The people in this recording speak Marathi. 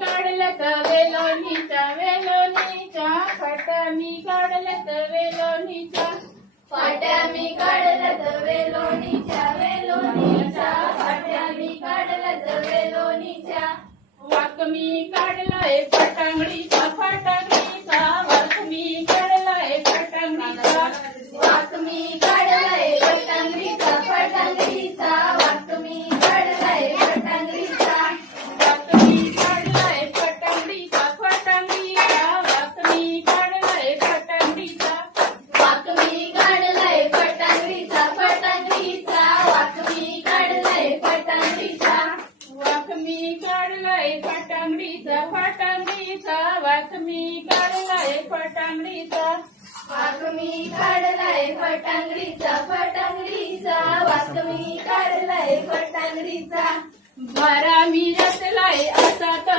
काढल्यात वेलोणीच्या वेलोणीच्या फाट्या मी काढल्यात वेलोणीच्या फाट्या मी काढल्यात वेलोणीच्या वेलोणीच्या फाट्या मी काढल्यात वेलोणीच्या वाक मी काढलाय फटांगडीचा फटांगडीचा वाक मी काढलाय फटांगडीचा वाक मी काढलाय फटांगडीचा फटांगडीचा वाक मी काढलाय फटांगडीचा वाक मी काढलाय फटांगडीचा फटांगडीचा वाक मी काढलाय फटांगडीचा वाक मी काढलाय फटांगडीचा फटांगडीचा वाक मी काढलाय फटांगडीचा वाक मी काढलाय फटांगडीचा फटांगडीचा वाक मी काढलाय फटांगडीचा वाक मी काढलाय फटांगडीचा फटांगडीचा वाक मी काढलाय फटांगडीचा बारा मी रचलाय असा